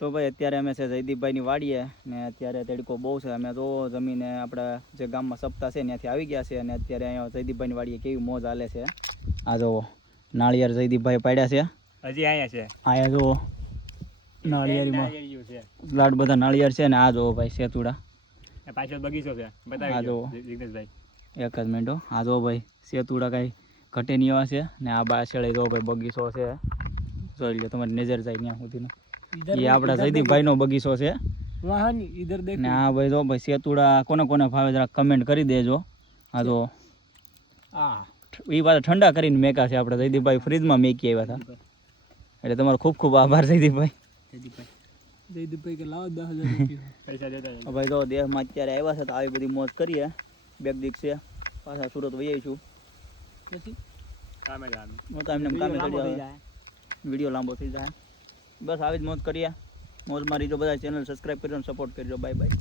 તો ભાઈ અત્યારે અમે છે જયદીપભાઈની વાડીએ ને અત્યારે તડકો બહુ છે. અમે તો જમીને આપણા જે ગામમાં સપ્તાહ છે ત્યાંથી આવી ગયા છે અને અત્યારે અહીંયા જયદીપભાઈની વાડીએ કેવી મોજ હાલે છે. આ જો નાળિયેર જયદીપભાઈ પાડ્યા છે. હજી અહીંયા છે. અહીંયા જો નાળિયેરીમાં લાડ બધા નાળિયેર છે ને આ જો ભાઈ સેતુડા પાછળ બગીચો છે. આ જો જિગ્નેશભાઈ એક જ મિનિટ આ જો ભાઈ સેતુડા કાંઈ ઘટે નહીં એવા છે ને આ બાસળે જો ભાઈ બગીચો છે. જોઈ લો તમારી નજર જાય ત્યાં સુધીનો એ આપણા જયદીપભાઈનો બગીચો છે. ને આ ભાઈ જો ભાઈ સેતુડા કોને કોને ભાવે જરા કમેન્ટ કરી દેજો. આ જો એ પાછા ઠંડા કરીને મેકા છે આપણે જયદીપભાઈ ફ્રીજમાં મેકી આવ્યા હતા એટલે તમારો ખૂબ ખૂબ આભાર જયદીપભાઈ. ભાઈ તો દેહમાં અત્યારે આવ્યા છે તો આવી બધી મોજ કરીએ. બેગ દીક છે પાછા સુરત વહી આવીશું. વિડીયો લાંબો થઈ જાય. બસ આવી જ મોજ કરીએ. મોજ મારી જો બધા ચેનલ સબસ્ક્રાઈબ કરજો સપોર્ટ કરજો. Bye bye.